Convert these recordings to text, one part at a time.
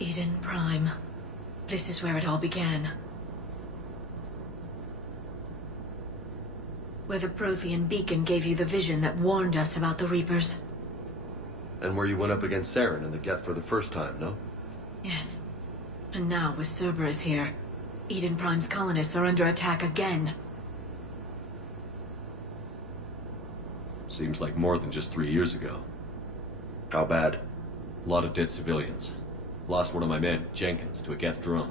Eden Prime. This is where it all began. Where the Prothean beacon gave you the vision that warned us about the Reapers. And where you went up against Saren and the Geth for the first time, no? Yes. And now, with Cerberus here, Eden Prime's colonists are under attack again. Seems like more than just 3 years ago. How bad? A lot of dead civilians. Lost one of my men, Jenkins, to a Geth drone.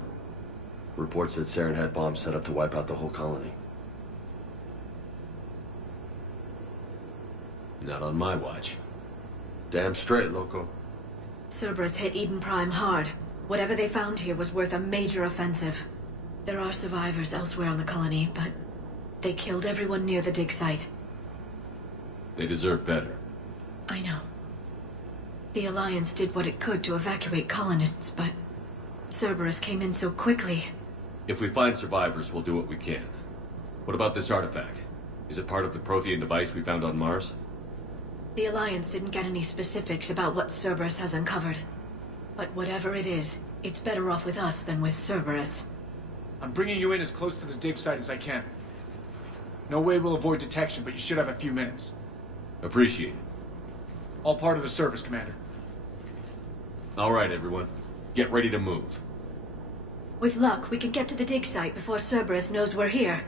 Reports said Saren had bombs set up to wipe out the whole colony. Not on my watch. Damn straight, Loco. Cerberus hit Eden Prime hard. Whatever they found here was worth a major offensive. There are survivors elsewhere on the colony, but they killed everyone near the dig site. They deserve better. I know. The Alliance did what it could to evacuate colonists, but Cerberus came in so quickly. If we find survivors, we'll do what we can. What about this artifact? Is it part of the Prothean device we found on Mars? The Alliance didn't get any specifics about what Cerberus has uncovered. But whatever it is, it's better off with us than with Cerberus. I'm bringing you in as close to the dig site as I can. No way we'll avoid detection, but you should have a few minutes. Appreciate it. All part of the service, Commander. All right, everyone. Get ready to move. With luck, we can get to the dig site before Cerberus knows we're here.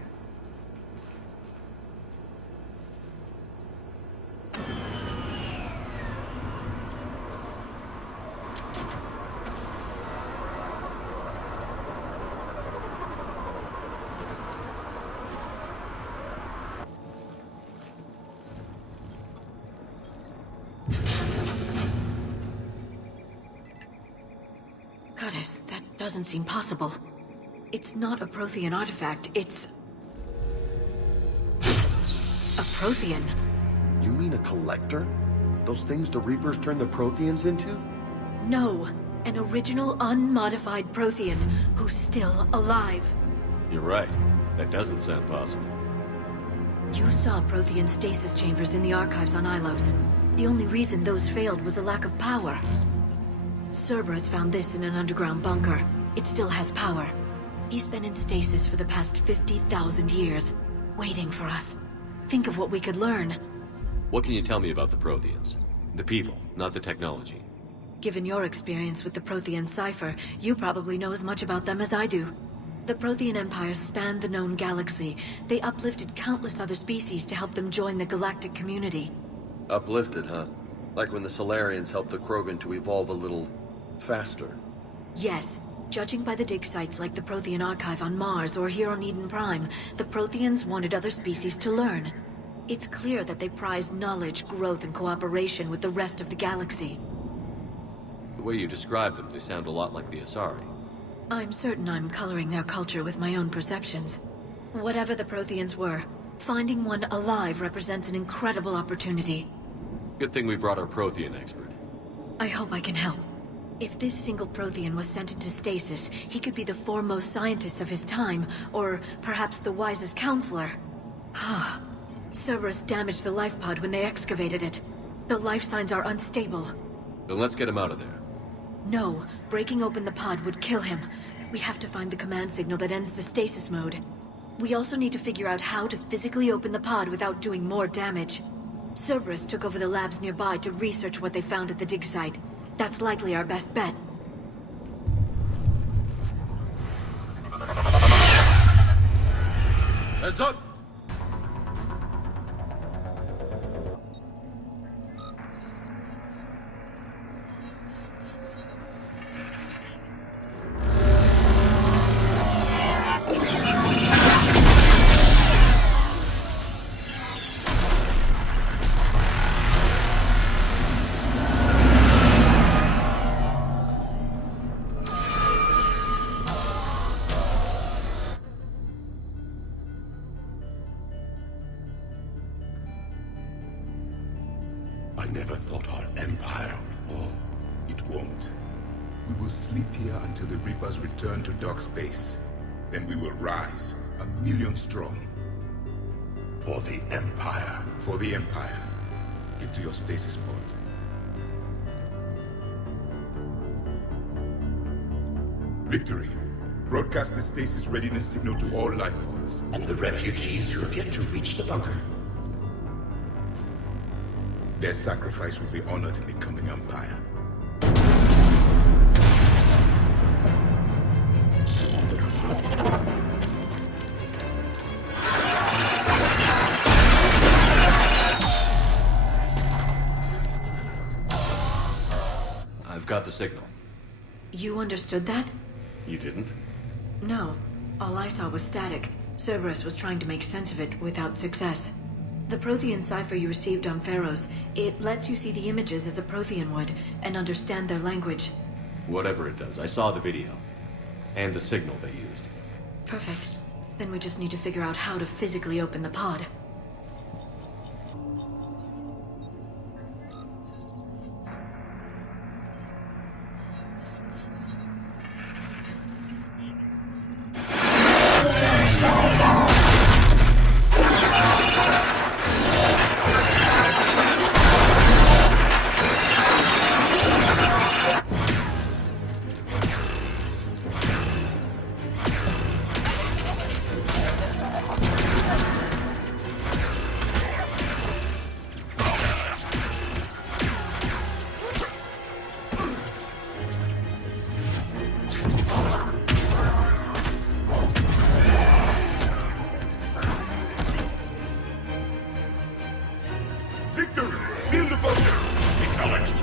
Goddess, that doesn't seem possible. It's not a Prothean artifact, it's... a Prothean. You mean a collector? Those things the Reapers turned the Protheans into? No, an original unmodified Prothean who's still alive. You're right. That doesn't sound possible. You saw Prothean stasis chambers in the archives on Ilos. The only reason those failed was a lack of power. Cerberus found this in an underground bunker. It still has power. He's been in stasis for the past 50,000 years, waiting for us. Think of what we could learn. What can you tell me about the Protheans? The people, not the technology. Given your experience with the Prothean cipher, you probably know as much about them as I do. The Prothean Empire spanned the known galaxy. They uplifted countless other species to help them join the galactic community. Uplifted, huh? Like when the Solarians helped the Krogan to evolve a little... faster. Yes. Judging by the dig sites like the Prothean Archive on Mars or here on Eden Prime, the Protheans wanted other species to learn. It's clear that they prize knowledge, growth, and cooperation with the rest of the galaxy. The way you describe them, they sound a lot like the Asari. I'm certain I'm coloring their culture with my own perceptions. Whatever the Protheans were, finding one alive represents an incredible opportunity. Good thing we brought our Prothean expert. I hope I can help. If this single Prothean was sent into stasis, he could be the foremost scientist of his time, or perhaps the wisest counselor. Cerberus damaged the life pod when they excavated it. The life signs are unstable. Then let's get him out of there. No, breaking open the pod would kill him. We have to find the command signal that ends the stasis mode. We also need to figure out how to physically open the pod without doing more damage. Cerberus took over the labs nearby to research what they found at the dig site. That's likely our best bet. Heads up! I never thought our empire would fall. It won't. We will sleep here until the Reapers return to dark space. Then we will rise, 1,000,000 strong. For the Empire. For the Empire. Get to your stasis pod. Victory. Broadcast the stasis readiness signal to all life pods. And the refugees who have yet to reach the bunker. Their sacrifice will be honored in the coming Empire. I've got the signal. You understood that? You didn't? No. All I saw was static. Cerberus was trying to make sense of it without success. The Prothean cipher you received on Pharaohs, it lets you see the images as a Prothean would, and understand their language. Whatever it does, I saw the video. And the signal they used. Perfect. Then we just need to figure out how to physically open the pod. Victory! Seal the bunker! Acknowledged.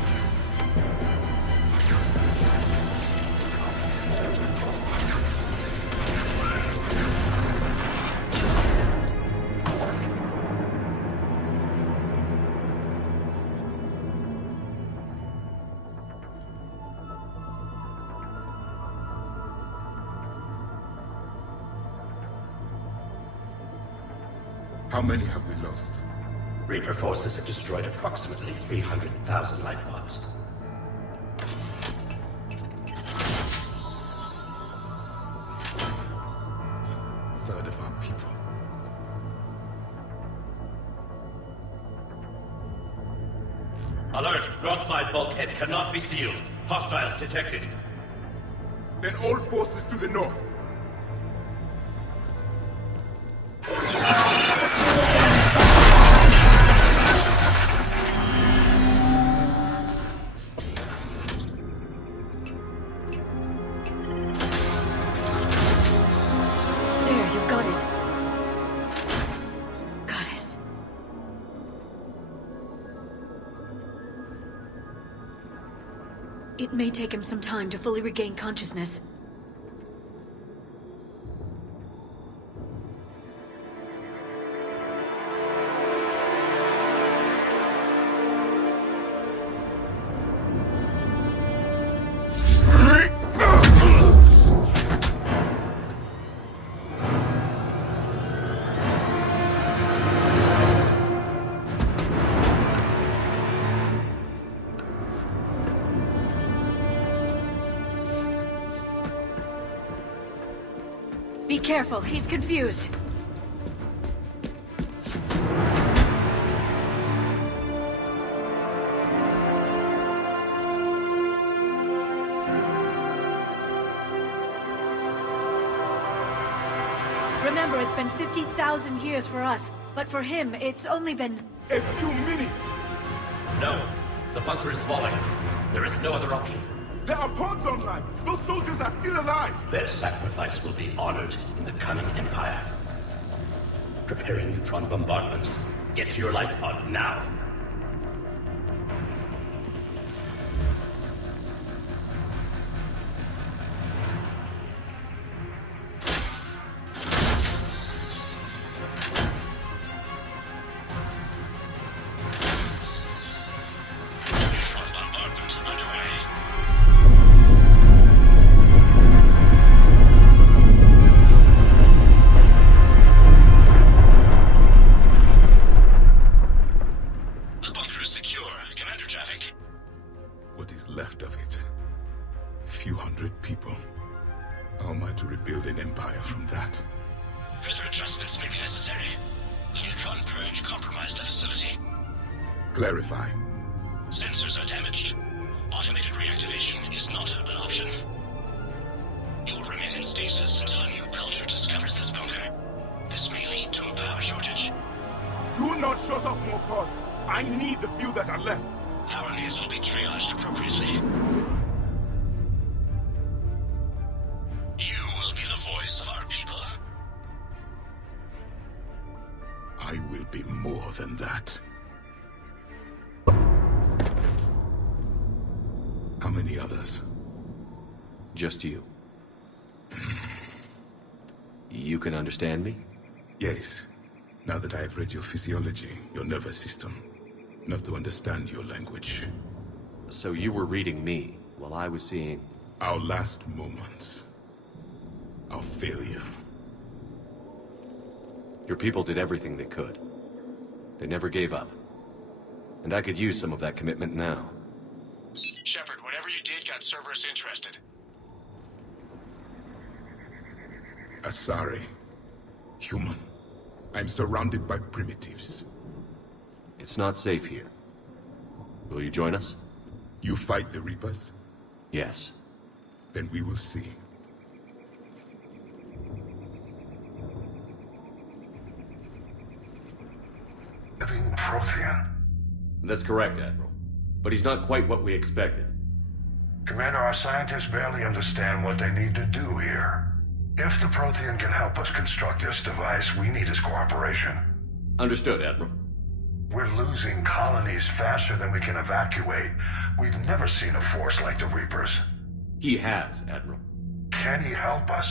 How many have we lost? Reaper forces have destroyed approximately 300,000 life pods. Third of our people. Alert! Broadside bulkhead cannot be sealed. Hostiles detected. Then all forces to the north. There, you've got it. Goddess. It may take him some time to fully regain consciousness. Be careful, he's confused. Remember, it's been 50,000 years for us, but for him, it's only been... A few minutes! No. The bunker is falling. There is no other option. There are pods online! Those soldiers are still alive! Their sacrifice will be honored in the coming Empire. Preparing neutron bombardment. Get to your life pod now. Neutron bombardment underway. The bunker is secure. Commander Traffic. What is left of it? A few hundred people. How am I to rebuild an empire from that? Further adjustments may be necessary. The neutron purge compromised the facility. Clarify. Sensors are damaged. Automated reactivation is not an option. shut off more pods. I need the few that are left. Our needs will be triaged appropriately. You will be the voice of our people. I will be more than that. How many others? Just you. You can understand me? Yes. Now that I have read your physiology, your nervous system, enough to understand your language. So you were reading me, while I was seeing... Our last moments. Our failure. Your people did everything they could. They never gave up. And I could use some of that commitment now. Shepard, whatever you did got Cerberus interested. Asari. Human. I'm surrounded by primitives. It's not safe here. Will you join us? You fight the Reapers? Yes. Then we will see. Living Prothean. That's correct, Admiral. But he's not quite what we expected. Commander, our scientists barely understand what they need to do here. If the Prothean can help us construct this device, we need his cooperation. Understood, Admiral. We're losing colonies faster than we can evacuate. We've never seen a force like the Reapers. He has, Admiral. Can he help us?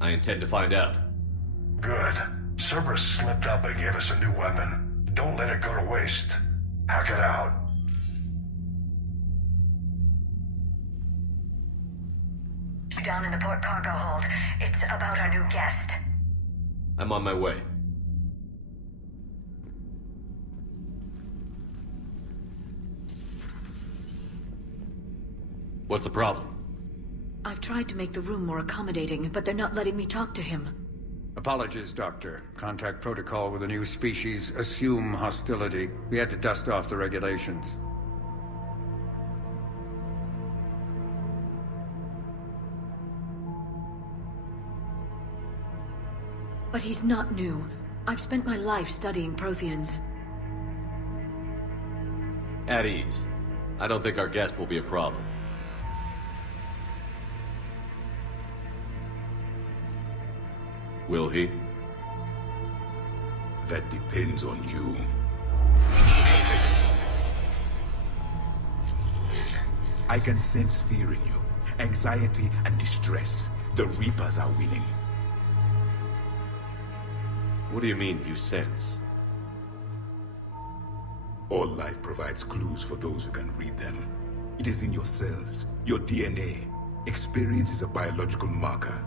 I intend to find out. Good. Cerberus slipped up and gave us a new weapon. Don't let it go to waste. Hack it out. Down in the port cargo hold. It's about our new guest. I'm on my way. What's the problem? I've tried to make the room more accommodating, but they're not letting me talk to him. Apologies, Doctor. Contact protocol with a new species. Assume hostility. We had to dust off the regulations. But he's not new. I've spent my life studying Protheans. At ease. I don't think our guest will be a problem. Will he? That depends on you. I can sense fear in you. Anxiety and distress. The Reapers are winning. What do you mean, you sense? All life provides clues for those who can read them. It is in your cells, your DNA. Experience is a biological marker.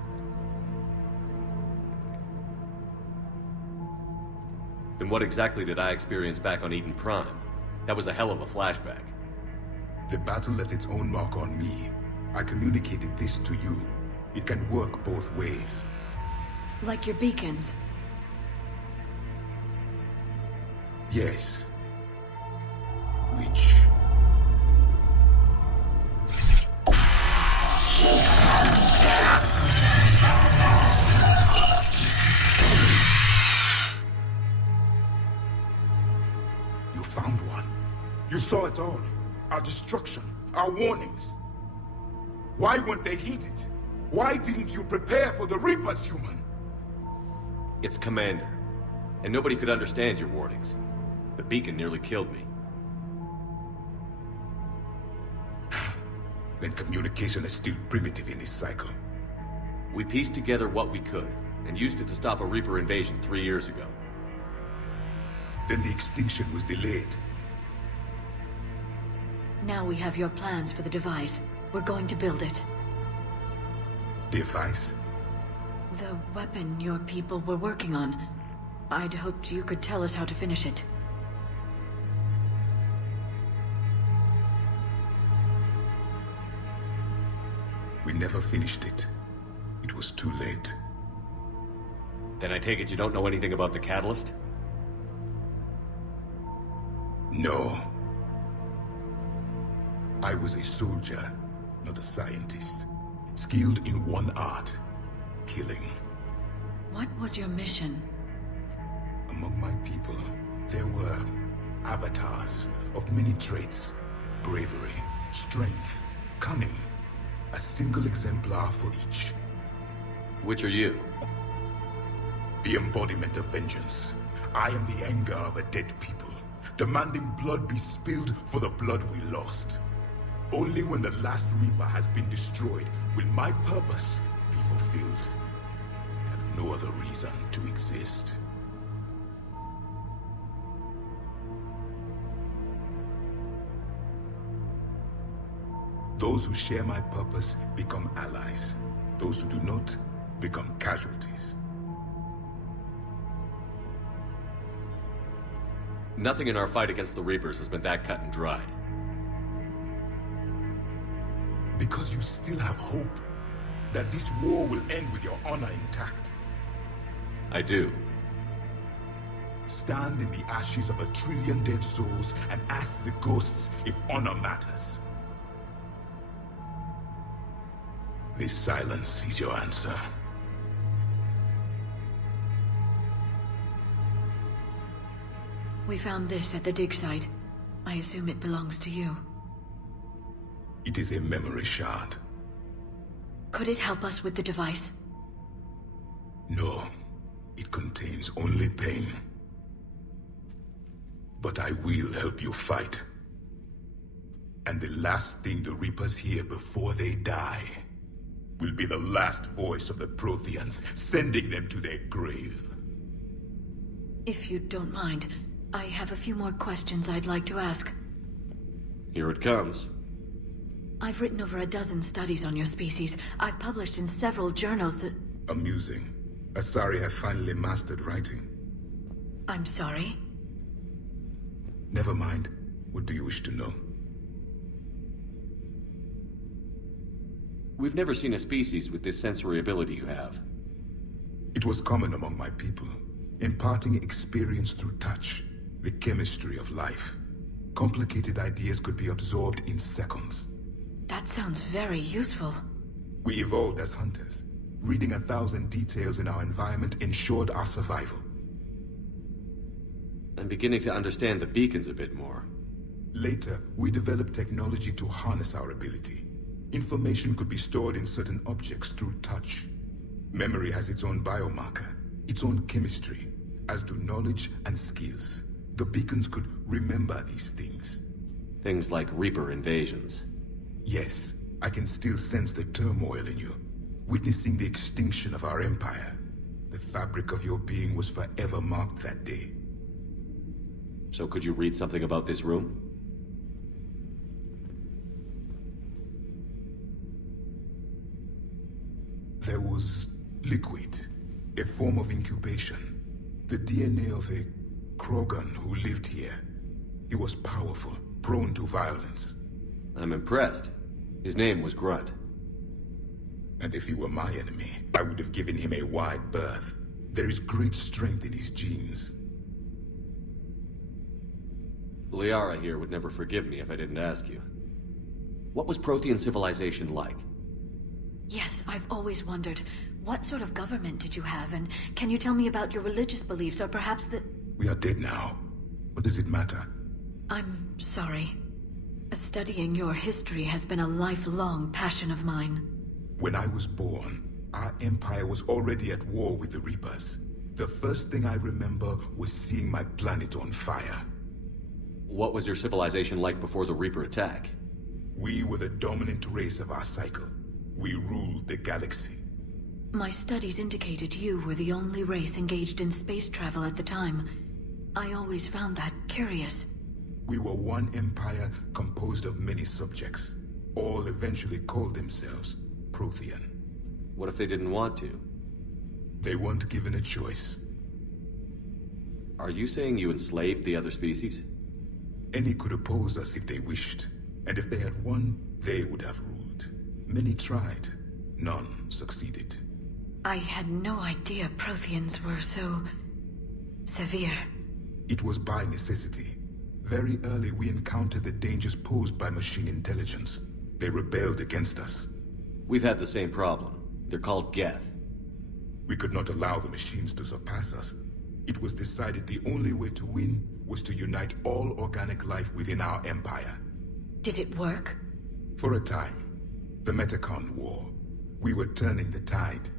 Then what exactly did I experience back on Eden Prime? That was a hell of a flashback. The battle left its own mark on me. I communicated this to you. It can work both ways. Like your beacons. Yes. Which... You found one. You saw it all. Our destruction. Our warnings. Why weren't they heeded? Why didn't you prepare for the Reapers, human? It's Commander. And nobody could understand your warnings. The beacon nearly killed me. Then communication is still primitive in this cycle. We pieced together what we could, and used it to stop a Reaper invasion 3 years ago. Then the extinction was delayed. Now we have your plans for the device. We're going to build it. Device? The weapon your people were working on. I'd hoped you could tell us how to finish it. We never finished it. It was too late. Then I take it you don't know anything about the catalyst? No. I was a soldier, not a scientist. Skilled in one art. Killing. What was your mission? Among my people, There were avatars of many traits: bravery, strength, cunning. A single exemplar for each. Which are you? The embodiment of vengeance. I am the anger of a dead people, demanding blood be spilled for the blood we lost. Only when the last Reaper has been destroyed will my purpose be fulfilled. I have no other reason to exist. Those who share my purpose become allies. Those who do not become casualties. Nothing in our fight against the Reapers has been that cut and dried. Because you still have hope that this war will end with your honor intact. I do. Stand in the ashes of 1 trillion dead souls and ask the ghosts if honor matters. This silence is your answer. We found this at the dig site. I assume it belongs to you. It is a memory shard. Could it help us with the device? No, it contains only pain. But I will help you fight. And the last thing the Reapers hear before they die will be the last voice of the Protheans, sending them to their grave. If you don't mind, I have a few more questions I'd like to ask. Here it comes. I've written over a dozen studies on your species. I've published in several journals that... Amusing. Asari have finally mastered writing. I'm sorry? Never mind. What do you wish to know? We've never seen a species with this sensory ability you have. It was common among my people, imparting experience through touch, the chemistry of life. Complicated ideas could be absorbed in seconds. That sounds very useful. We evolved as hunters. Reading 1,000 details in our environment ensured our survival. I'm beginning to understand the beacons a bit more. Later, we developed technology to harness our ability. Information could be stored in certain objects through touch. Memory has its own biomarker, its own chemistry, as do knowledge and skills. The beacons could remember these things. Things like Reaper invasions. Yes, I can still sense the turmoil in you, witnessing the extinction of our empire. The fabric of your being was forever marked that day. So could you read something about this room? There was liquid, a form of incubation. The DNA of a Krogan who lived here. He was powerful, prone to violence. I'm impressed. His name was Grunt. And if he were my enemy, I would have given him a wide berth. There is great strength in his genes. Liara here would never forgive me if I didn't ask you. What was Prothean civilization like? Yes, I've always wondered, what sort of government did you have, and can you tell me about your religious beliefs, or perhaps the... We are dead now. What does it matter? I'm sorry. Studying your history has been a lifelong passion of mine. When I was born, our empire was already at war with the Reapers. The first thing I remember was seeing my planet on fire. What was your civilization like before the Reaper attack? We were the dominant race of our cycle. We ruled the galaxy. My studies indicated you were the only race engaged in space travel at the time. I always found that curious. We were one empire composed of many subjects. All eventually called themselves Prothean. What if they didn't want to? They weren't given a choice. Are you saying you enslaved the other species? Any could oppose us if they wished. And if they had won, they would have ruled. Many tried. None succeeded. I had no idea Protheans were so... severe. It was by necessity. Very early we encountered the dangers posed by machine intelligence. They rebelled against us. We've had the same problem. They're called Geth. We could not allow the machines to surpass us. It was decided the only way to win was to unite all organic life within our empire. Did it work? For a time, the Metacon War, we were turning the tide,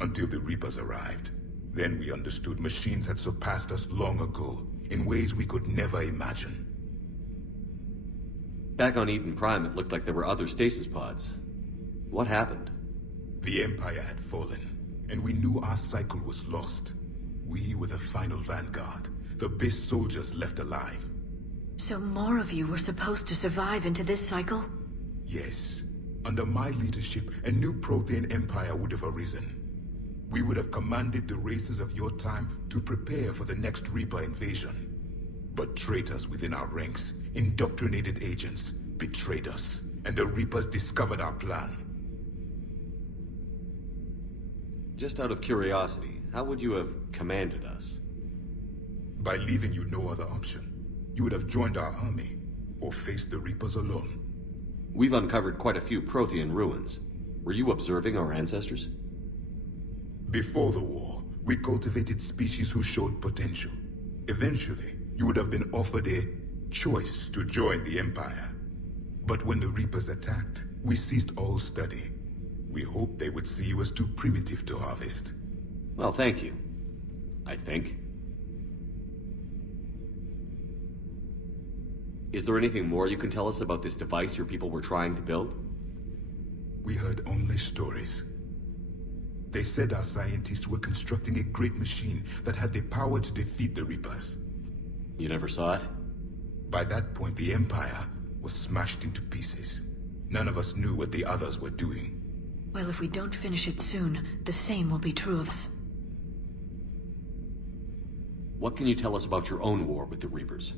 until the Reapers arrived. Then we understood machines had surpassed us long ago, in ways we could never imagine. Back on Eden Prime, it looked like there were other stasis pods. What happened? The Empire had fallen, and we knew our cycle was lost. We were the final vanguard, the best soldiers left alive. So more of you were supposed to survive into this cycle? Yes. Under my leadership, a new Prothean Empire would have arisen. We would have commanded the races of your time to prepare for the next Reaper invasion. But traitors within our ranks, indoctrinated agents, betrayed us, and the Reapers discovered our plan. Just out of curiosity, how would you have commanded us? By leaving you no other option. You would have joined our army, or faced the Reapers alone. We've uncovered quite a few Prothean ruins. Were you observing our ancestors? Before the war, we cultivated species who showed potential. Eventually, you would have been offered a choice to join the Empire. But when the Reapers attacked, we ceased all study. We hoped they would see you as too primitive to harvest. Well, thank you. I think. Is there anything more you can tell us about this device your people were trying to build? We heard only stories. They said our scientists were constructing a great machine that had the power to defeat the Reapers. You never saw it? By that point, the Empire was smashed into pieces. None of us knew what the others were doing. Well, if we don't finish it soon, the same will be true of us. What can you tell us about your own war with the Reapers?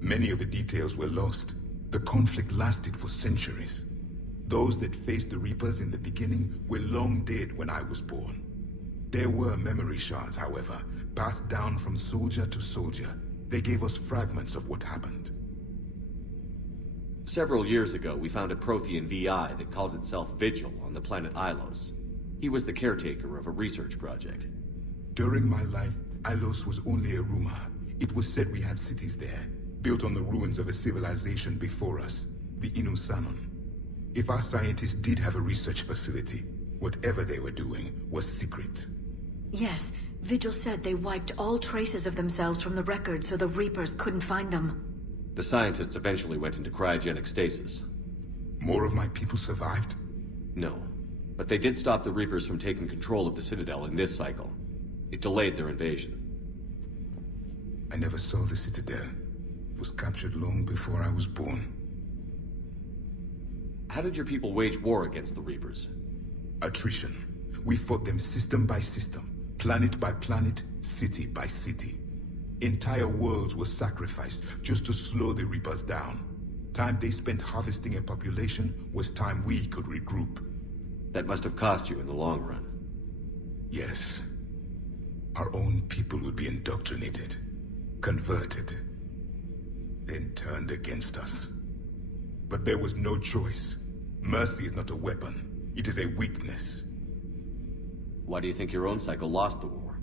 Many of the details were lost. The conflict lasted for centuries. Those that faced the Reapers in the beginning were long dead when I was born. There were memory shards, however, passed down from soldier to soldier. They gave us fragments of what happened. Several years ago, we found a Prothean VI that called itself Vigil on the planet Ilos. He was the caretaker of a research project. During my life, Ilos was only a rumor. It was said we had cities there, built on the ruins of a civilization before us, the Inusanon. If our scientists did have a research facility, whatever they were doing was secret. Yes, Vigil said they wiped all traces of themselves from the records so the Reapers couldn't find them. The scientists eventually went into cryogenic stasis. More of my people survived? No, but they did stop the Reapers from taking control of the Citadel in this cycle. It delayed their invasion. I never saw the Citadel. It was captured long before I was born. How did your people wage war against the Reapers? Attrition. We fought them system by system, planet by planet, city by city. Entire worlds were sacrificed just to slow the Reapers down. Time they spent harvesting a population was time we could regroup. That must have cost you in the long run. Yes. Our own people would be indoctrinated, converted, then turned against us. But there was no choice. Mercy is not a weapon. It is a weakness. Why do you think your own cycle lost the war?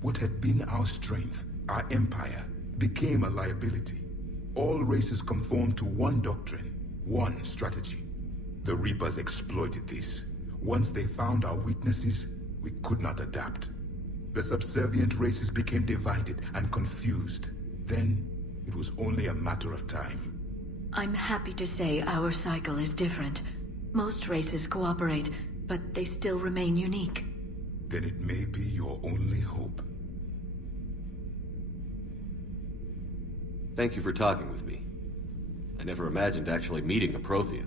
What had been our strength, our empire, became a liability. All races conformed to one doctrine, one strategy. The Reapers exploited this. Once they found our weaknesses, we could not adapt. The subservient races became divided and confused. Then, it was only a matter of time. I'm happy to say our cycle is different. Most races cooperate, but they still remain unique. Then it may be your only hope. Thank you for talking with me. I never imagined actually meeting a Prothean.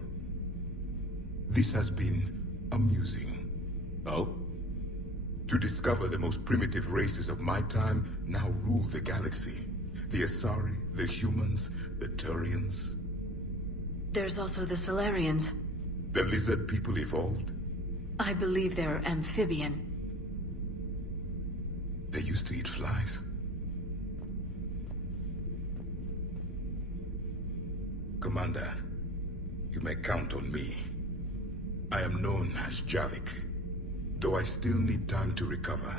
This has been amusing. Oh? To discover the most primitive races of my time now rule the galaxy. The Asari, the humans, the Turians. There's also the Solarians. The lizard people evolved. I believe they're amphibian. They used to eat flies. Commander, you may count on me. I am known as Javik, though I still need time to recover.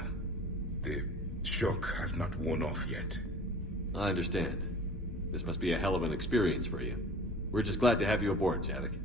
The shock has not worn off yet. I understand. This must be a hell of an experience for you. We're just glad to have you aboard, Javik.